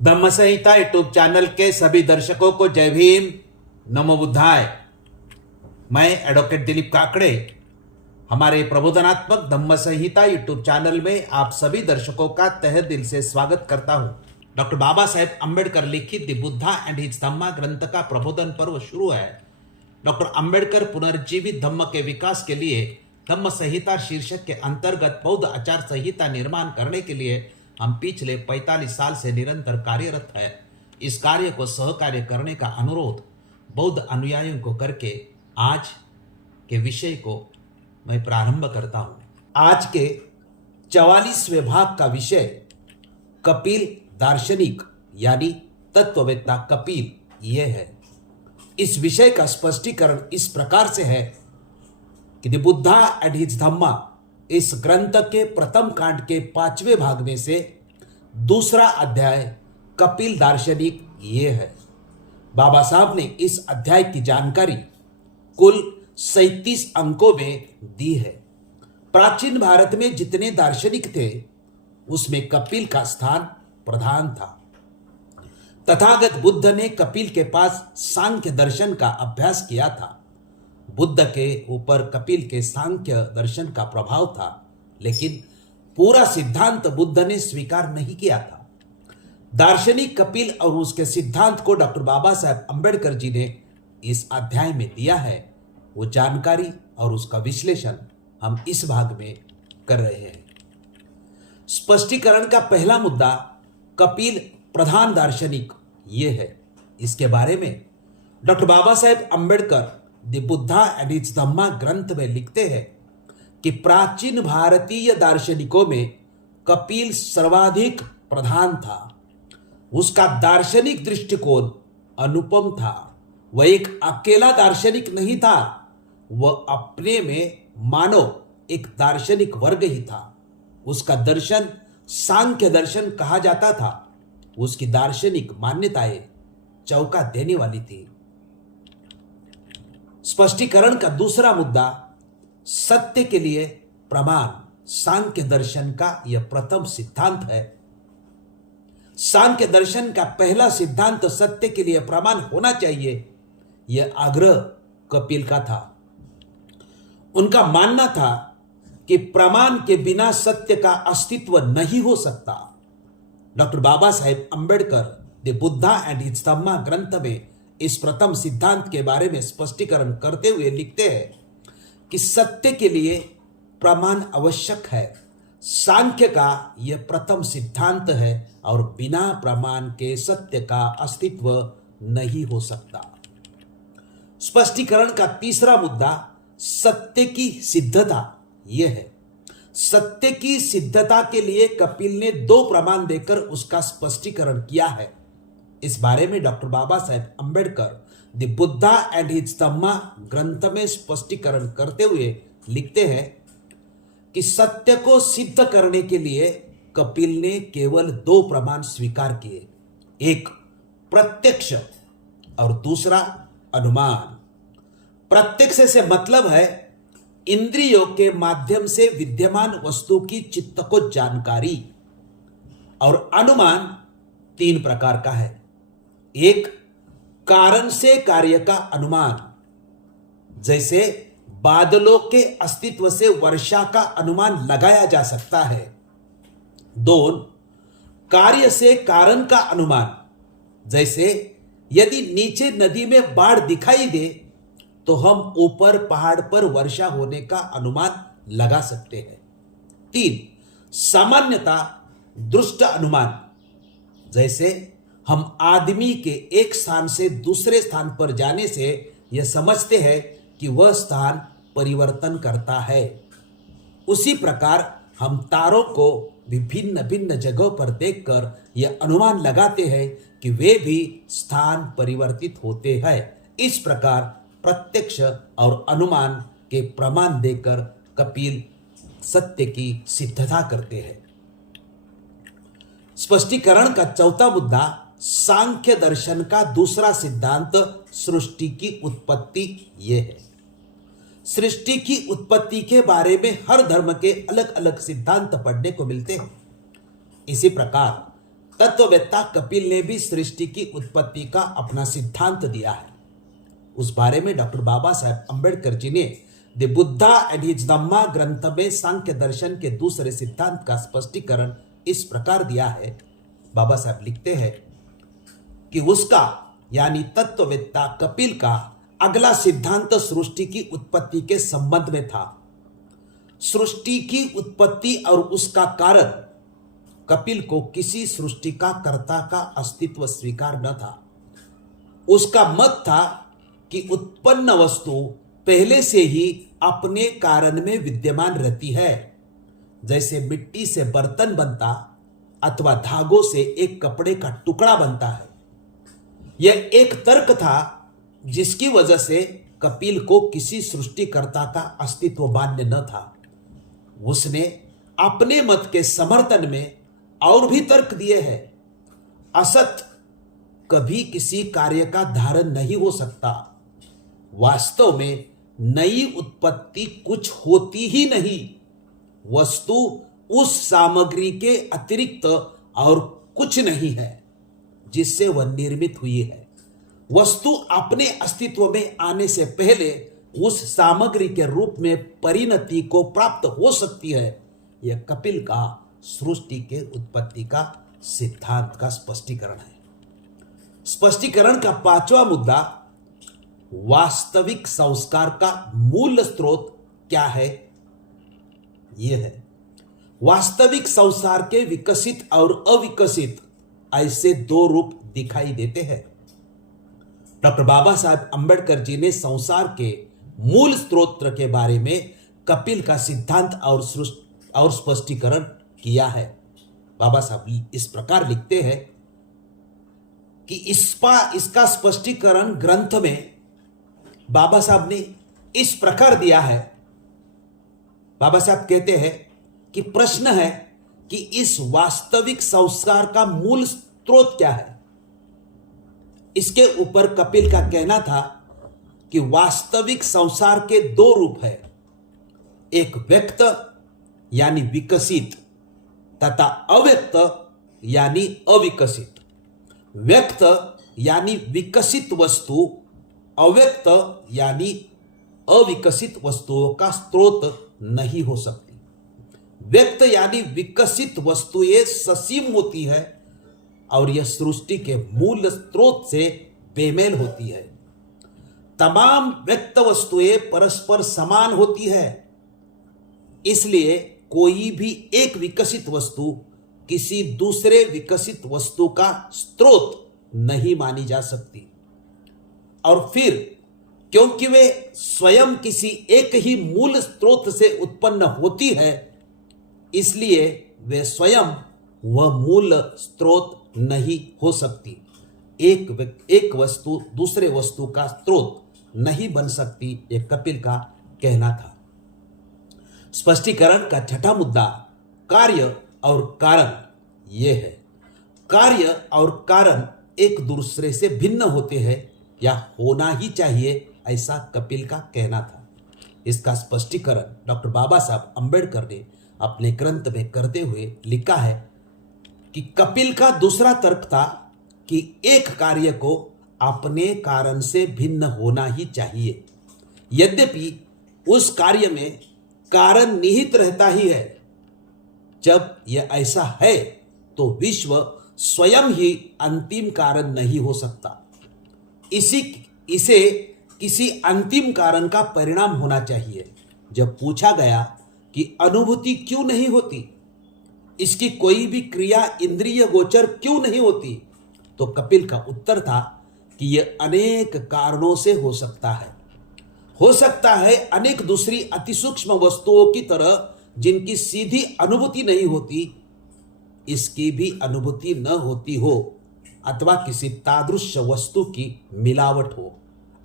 धम्म संहिता YouTube channel के सभी दर्शकों को जय भीम, नमो बुद्धाय। मैं एडवोकेट दिलीप काकड़े हमारे प्रबोधनात्मक धम्म संहिता यूट्यूब चैनल में आप सभी दर्शकों का तहे दिल से स्वागत करता हूं। डॉक्टर बाबा साहेब अम्बेडकर लिखित the Buddha and his Dhamma ग्रंथ का प्रबोधन पर्व शुरू है। डॉक्टर अम्बेडकर पुनर्जीवित धम्म के विकास के लिए धम्म संहिता शीर्षक के अंतर्गत बौद्ध आचार संहिता निर्माण करने के लिए हम पिछले 45 साल से निरंतर कार्यरत है। इस कार्य को सहकार्य करने का अनुरोध बौद्ध अनुयायियों को करके आज के विषय को मैं प्रारंभ करता हूं। आज के 44वें भाग का विषय कपिल दार्शनिक यानी तत्ववेत्ता कपिल ये है। इस विषय का स्पष्टीकरण इस प्रकार से है कि द बुद्धा एंड हिज धम्मा इस ग्रंथ के प्रथम कांड के 5वें भाग में से दूसरा अध्याय कपिल दार्शनिक ये है। बाबा साहब ने इस अध्याय की जानकारी कुल 37 अंकों में दी है। प्राचीन भारत में जितने दार्शनिक थे उसमें कपिल का स्थान प्रधान था। तथागत बुद्ध ने कपिल के पास सांख्य दर्शन का अभ्यास किया था। बुद्ध के ऊपर कपिल के सांख्य दर्शन का प्रभाव था, लेकिन पूरा सिद्धांत बुद्ध ने स्वीकार नहीं किया था। दार्शनिक कपिल और उसके सिद्धांत को डॉक्टर बाबा साहेब अम्बेडकर जी ने इस अध्याय में दिया है। वो जानकारी और उसका विश्लेषण हम इस भाग में कर रहे हैं। स्पष्टीकरण का पहला मुद्दा कपिल प्रधान दार्शनिक ये है। इसके बारे में doctor Baba Saheb Ambedkar the Buddha and his Dhamma ग्रंथ में लिखते हैं कि प्राचीन भारतीय दार्शनिकों में कपिल सर्वाधिक प्रधान था। उसका दार्शनिक दृष्टिकोण अनुपम था। वह एक अकेला दार्शनिक नहीं था, वह अपने में मानव एक दार्शनिक वर्ग ही था। उसका दर्शन सांख्य दर्शन कहा जाता था। उसकी दार्शनिक मान्यताएं चौंका देने वाली थी। स्पष्टीकरण का दूसरा मुद्दा सत्य के लिए प्रमाण सांख्य दर्शन का यह प्रथम सिद्धांत है। सांख्य दर्शन का पहला सिद्धांत सत्य के लिए प्रमाण होना चाहिए, यह आग्रह कपिल का था। उनका मानना था कि प्रमाण के बिना सत्य का अस्तित्व नहीं हो सकता। Doctor Baba Saheb Ambedkar the Buddha and his Dhamma ग्रंथ में इस प्रथम सिद्धांत के बारे में स्पष्टीकरण करते हुए लिखते हैं कि सत्य के लिए प्रमाण आवश्यक है। सांख्य का यह प्रथम सिद्धांत है और बिना प्रमाण के सत्य का अस्तित्व नहीं हो सकता। स्पष्टीकरण का तीसरा मुद्दा सत्य की सिद्धता यह है। सत्य की सिद्धता के लिए कपिल ने 2 प्रमाण देकर उसका स्पष्टीकरण किया है। इस बारे में doctor Baba Saheb Ambedkar the Buddha and his Dhamma ग्रंथ में स्पष्टीकरण करते हुए लिखते हैं कि सत्य को सिद्ध करने के लिए कपिल ने केवल 2 प्रमाण स्वीकार किए, एक प्रत्यक्ष और दूसरा अनुमान। प्रत्यक्ष से मतलब है इंद्रियों के माध्यम से विद्यमान वस्तु की चित्त को जानकारी, और अनुमान 3 प्रकार का है। एक कारण से कार्य का अनुमान, जैसे बादलों के अस्तित्व से वर्षा का अनुमान लगाया जा सकता है। 2 कार्य से कारण का अनुमान, जैसे यदि नीचे नदी में बाढ़ दिखाई दे तो हम ऊपर पहाड़ पर वर्षा होने का अनुमान लगा सकते हैं। 3 सामान्यता दृष्ट अनुमान, जैसे हम आदमी के एक स्थान से दूसरे स्थान पर जाने से यह समझते हैं कि वह स्थान परिवर्तन करता है। उसी प्रकार हम तारों को विभिन्न भिन्न जगहों पर देखकर यह अनुमान लगाते हैं कि वे भी स्थान परिवर्तित होते हैं। इस प्रकार प्रत्यक्ष और अनुमान के प्रमाण देकर कपिल सत्य की सिद्धता करते हैं। स्पष्टीकरण का चौथा मुद्दा सांख्य दर्शन का दूसरा सिद्धांत सृष्टि की उत्पत्ति ये है। सृष्टि की उत्पत्ति के बारे में हर धर्म के अलग अलग सिद्धांत पढ़ने को मिलते हैं। इसी प्रकार तत्ववेत्ता कपिल ने भी सृष्टि की उत्पत्ति का अपना सिद्धांत दिया है। उस बारे में डॉक्टर बाबा साहेब अंबेडकर जी ने the Buddha and his Dhamma ग्रंथ में सांख्य दर्शन के दूसरे सिद्धांत का स्पष्टीकरण इस प्रकार दिया है। बाबा साहब लिखते हैं कि उसका यानी तत्ववेत्ता कपिल का अगला सिद्धांत सृष्टि की उत्पत्ति के संबंध में था। सृष्टि की उत्पत्ति और उसका कारण कपिल को किसी सृष्टि का कर्ता का अस्तित्व स्वीकार न था। उसका मत था कि उत्पन्न वस्तु पहले से ही अपने कारण में विद्यमान रहती है। जैसे मिट्टी से बर्तन बनता अथवा धागों से एक कपड़े का टुकड़ा बनता है। यह एक तर्क था जिसकी वजह से कपिल को किसी सृष्टिकर्ता का अस्तित्व मान्य न था। उसने अपने मत के समर्थन में और भी तर्क दिए हैं। असत कभी किसी कार्य का धारण नहीं हो सकता। वास्तव में नई उत्पत्ति कुछ होती ही नहीं। वस्तु उस सामग्री के अतिरिक्त और कुछ नहीं है जिससे वह निर्मित हुई है। वस्तु अपने अस्तित्व में आने से पहले उस सामग्री के रूप में परिणति को प्राप्त हो सकती है। यह कपिल का सृष्टि के उत्पत्ति का सिद्धांत का स्पष्टीकरण है। स्पष्टीकरण का पांचवा मुद्दा, वास्तविक संस्कार का मूल स्रोत क्या है? यह है वास्तविक संसार के विकसित और अविकसित ऐसे दो रूप दिखाई देते हैं। डॉक्टर बाबा साहब अंबेडकर जी ने संसार के मूल स्रोत के बारे में कपिल का सिद्धांत और स्पष्टीकरण किया है। बाबा साहब इस प्रकार लिखते हैं कि इसका स्पष्टीकरण ग्रंथ में बाबा साहब ने इस प्रकार दिया है। बाबा साहब कहते हैं कि प्रश्न है कि इस वास्तविक संस्कार का मूल स्रोत क्या है। इसके ऊपर कपिल का कहना था कि वास्तविक संसार के दो रूप है, एक व्यक्त यानी विकसित तथा अव्यक्त यानी अविकसित। व्यक्त यानी विकसित वस्तु अव्यक्त यानी अविकसित वस्तुओं का स्रोत नहीं हो सकती। व्यक्त यानी विकसित वस्तुएं ससीम होती है और यह सृष्टि के मूल स्रोत से बेमेल होती है। तमाम व्यक्त वस्तुएं परस्पर समान होती है, इसलिए कोई भी एक विकसित वस्तु किसी दूसरे विकसित वस्तु का स्रोत नहीं मानी जा सकती। और फिर क्योंकि वे स्वयं किसी एक ही मूल स्रोत से उत्पन्न होती है, इसलिए वे स्वयं वह मूल स्रोत नहीं हो सकती। एक वस्तु दूसरे वस्तु का स्रोत नहीं बन सकती, यह कपिल का कहना था। स्पष्टीकरण का छठा मुद्दा, कार्य और कारण यह है। कार्य और कारण एक दूसरे से भिन्न होते हैं या होना ही चाहिए, ऐसा कपिल का कहना था। इसका स्पष्टीकरण डॉक्टर बाबा साहब अंबेडकर ने अपने ग्रंथ में करते हुए लिखा है कि कपिल का दूसरा तर्क था कि एक कार्य को अपने कारण से भिन्न होना ही चाहिए, यद्यपि उस कार्य में कारण निहित रहता ही है। जब यह ऐसा है तो विश्व स्वयं ही अंतिम कारण नहीं हो सकता। इसे किसी अंतिम कारण का परिणाम होना चाहिए। जब पूछा गया कि अनुभूति क्यों नहीं होती, इसकी कोई भी क्रिया इंद्रिय गोचर क्यों नहीं होती, तो कपिल का उत्तर था कि यह अनेक कारणों से हो सकता है। हो सकता है अनेक दूसरी अति सूक्ष्म वस्तुओं की तरह जिनकी सीधी अनुभूति नहीं होती, इसकी भी अनुभूति न होती हो, अथवा किसी तादृश वस्तु की मिलावट हो,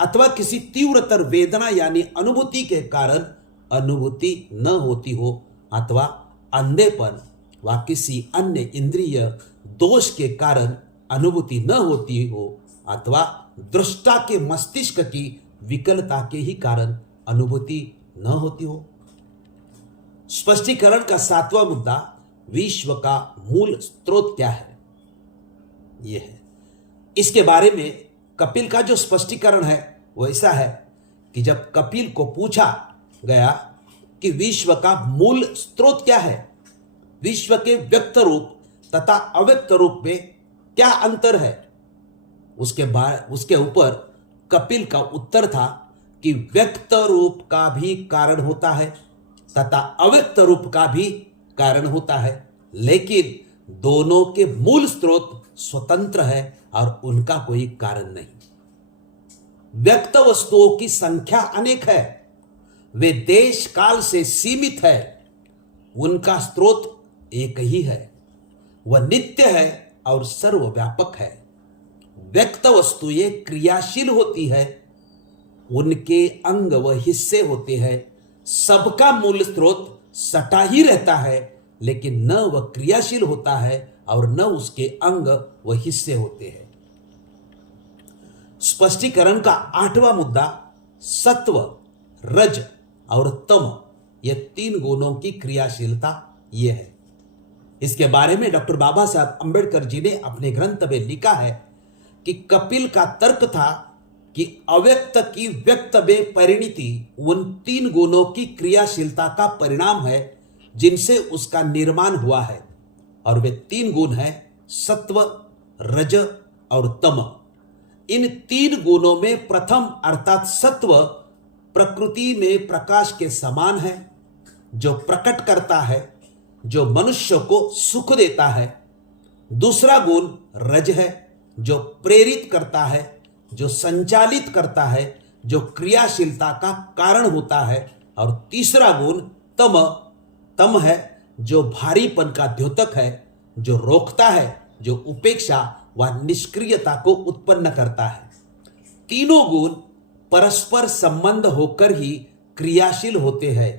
अथवा किसी तीव्रतर वेदना यानी अनुभूति के कारण अनुभूति न होती हो, अथवा अंधेपन व किसी अन्य इंद्रिय दोष के कारण अनुभूति न होती हो, अथवा दृष्टा के मस्तिष्क की विकलता के ही कारण अनुभूति न होती हो। स्पष्टीकरण का सातवां मुद्दा, विश्व का मूल स्रोत क्या है? ये है। इसके बारे में कपिल का जो स्पष्टीकरण है वो ऐसा है कि जब कपिल को पूछा गया कि विश्व का मूल स्रोत क्या है, विश्व के व्यक्त रूप तथा अव्यक्त रूप में क्या अंतर है, उसके ऊपर कपिल का उत्तर था कि व्यक्त रूप का भी कारण होता है तथा अव्यक्त रूप का भी कारण होता है, लेकिन दोनों के मूल स्रोत स्वतंत्र है और उनका कोई कारण नहीं। व्यक्त वस्तुओं की संख्या अनेक है, वे देश काल से सीमित है, उनका स्रोत एक ही है, वह नित्य है और सर्वव्यापक है। व्यक्त वस्तुएं क्रियाशील होती है, उनके अंग व हिस्से होते हैं, सबका मूल स्रोत सटा ही रहता है, लेकिन न वह क्रियाशील होता है और न उसके अंग व हिस्से होते हैं। स्पष्टीकरण का 8वां मुद्दा सत्व, रज और तम ये 3 गुणों की क्रियाशीलता यह है। इसके बारे में डॉक्टर बाबा साहब अंबेडकर जी ने अपने ग्रंथ में लिखा है कि कपिल का तर्क था कि अव्यक्त की व्यक्त में परिणति उन 3 गुणों की क्रियाशीलता का परिणाम है जिनसे उसका निर्माण हुआ है, और वे 3 गुण हैं सत्व, रज और तम। इन 3 गुणों में प्रथम अर्थात सत्व प्रकृति में प्रकाश के समान है, जो प्रकट करता है, जो मनुष्य को सुख देता है। दूसरा गुण रज है, जो प्रेरित करता है, जो संचालित करता है, जो क्रियाशीलता का कारण होता है। और तीसरा गुण तम है, जो भारीपन का द्योतक है, जो रोकता है, जो उपेक्षा व निष्क्रियता को उत्पन्न करता है। तीनों गुण परस्पर संबंध होकर ही क्रियाशील होते हैं।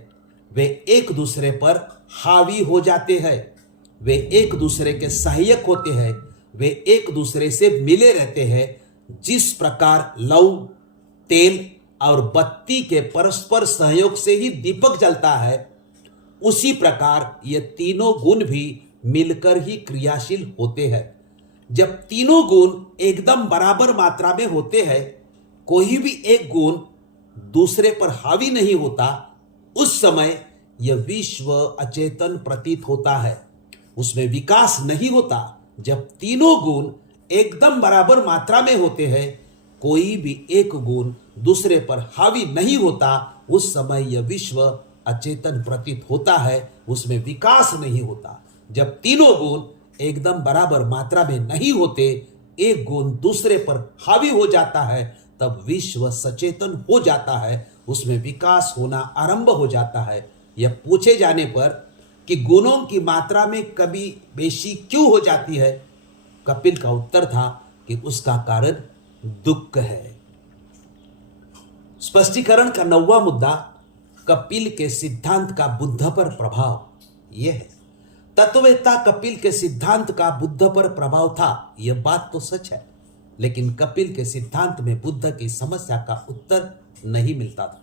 वे एक दूसरे पर हावी हो जाते हैं, वे एक दूसरे के सहायक होते हैं, वे एक दूसरे से मिले रहते हैं। जिस प्रकार लौ, तेल और बत्ती के परस्पर सहयोग से ही दीपक जलता है, उसी प्रकार ये तीनों गुण भी मिलकर ही क्रियाशील होते हैं। जब तीनों गुण एकदम बराबर मात्रा में होते हैं, कोई भी एक गुण दूसरे पर हावी नहीं होता, उस समय यह विश्व अचेतन प्रतीत होता है, उसमें विकास नहीं होता। जब तीनों गुण एकदम बराबर मात्रा में होते हैं, कोई भी एक गुण दूसरे पर हावी नहीं होता, उस समय यह विश्व अचेतन प्रतीत होता है, उसमें विकास नहीं होता। जब तीनों गुण एकदम बराबर मात्रा में नहीं होते, एक गुण दूसरे पर हावी हो जाता है, तब विश्व सचेतन हो जाता है, उसमें विकास होना आरंभ हो जाता है। यह पूछे जाने पर कि गुणों की मात्रा में कभी बेशी क्यों हो जाती है, कपिल का उत्तर था कि उसका कारण दुख है। स्पष्टीकरण का 9वां मुद्दा कपिल के सिद्धांत का बुद्ध पर प्रभाव यह है। तत्ववेत्ता कपिल के सिद्धांत का बुद्ध पर प्रभाव था, यह बात तो सच है, लेकिन कपिल के सिद्धांत में बुद्ध की समस्या का उत्तर नहीं मिलता था।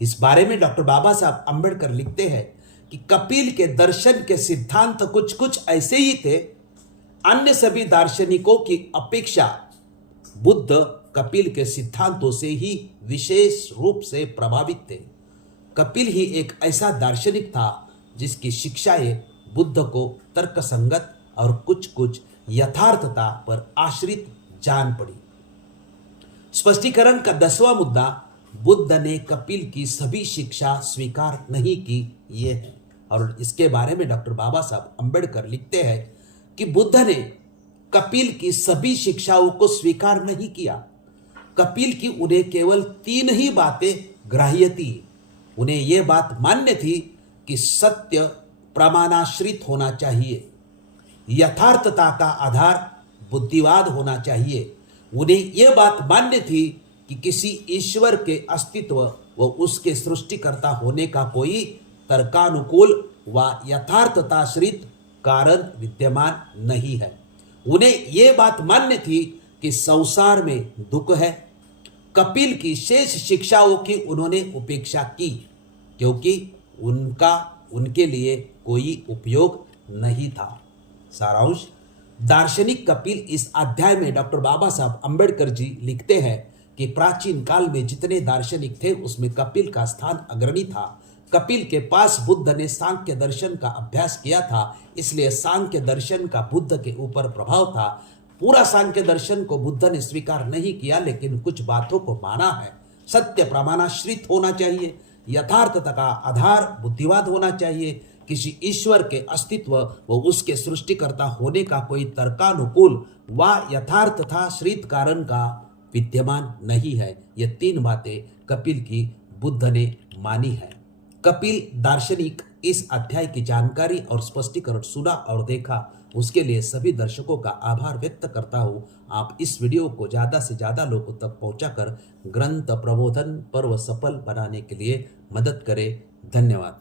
इस बारे में डॉक्टर बाबा साहब अंबेडकर लिखते हैं कि कपिल के दर्शन के सिद्धांत कुछ कुछ ऐसे ही थे। अन्य सभी दार्शनिकों की अपेक्षा बुद्ध कपिल के सिद्धांतों से ही विशेष रूप से प्रभावित थे। कपिल ही एक ऐसा दार्शनिक था जिसकी शिक्षाएं बुद्ध को तर्कसंगत और कुछ कुछ यथार्थता पर आश्रित जान पड़ी। स्पष्टीकरण का 10वां मुद्दा बुद्ध ने कपिल की सभी शिक्षा स्वीकार नहीं की, ये है। और इसके बारे में डॉक्टर बाबा साहब अंबेडकर लिखते हैं कि बुद्ध ने कपिल की सभी शिक्षाओं को स्वीकार नहीं किया। कपिल की उन्हें केवल 3 ही बातें ग्राह्य थी। उन्हें यह बात मान्य थी कि सत्य प्रमाणाश्रित होना चाहिए, यथार्थता का आधार बुद्धिवाद होना चाहिए। उन्हें यह बात मान्य थी कि किसी ईश्वर के अस्तित्व व उसके सृष्टिकर्ता होने का कोई तर्कानुकूल व यथार्थताश्रित कारण विद्यमान नहीं है। उन्हें यह बात मान्य थी कि संसार में दुख है। कपिल की शेष शिक्षाओं की उन्होंने उपेक्षा की, क्योंकि उनके लिए कोई उपयोग नहीं था। सारांश, दार्शनिक कपिल इस अध्याय में डॉक्टर बाबा साहब अंबेडकर जी लिखते हैं कि प्राचीन काल में जितने दार्शनिक थे उसमें कपिल का स्थान अग्रणी था। कपिल के पास बुद्ध ने सांख्य दर्शन का अभ्यास किया था, इसलिए सांख्य दर्शन का बुद्ध के ऊपर प्रभाव था। पूरा सांख्य दर्शन को बुद्ध ने स्वीकार नहीं किया, लेकिन कुछ बातों को माना है। सत्य प्रमाणाश्रित होना चाहिए, यथार्थता का आधार बुद्धिवाद होना चाहिए, किसी ईश्वर के अस्तित्व व उसके सृष्टिकर्ता होने का कोई तर्कानुकूल व यथार्थता श्रित कारण का विद्यमान नहीं है। ये तीन बातें कपिल की बुद्ध ने मानी है। कपिल दार्शनिक इस अध्याय की जानकारी और स्पष्टीकरण सुना और देखा, उसके लिए सभी दर्शकों का आभार व्यक्त करता हूं। आप इस वीडियो को ज्यादा से ज्यादा लोगों तक पहुंचाकर ग्रंथ प्रबोधन पर्व सफल बनाने के लिए मदद करें। धन्यवाद।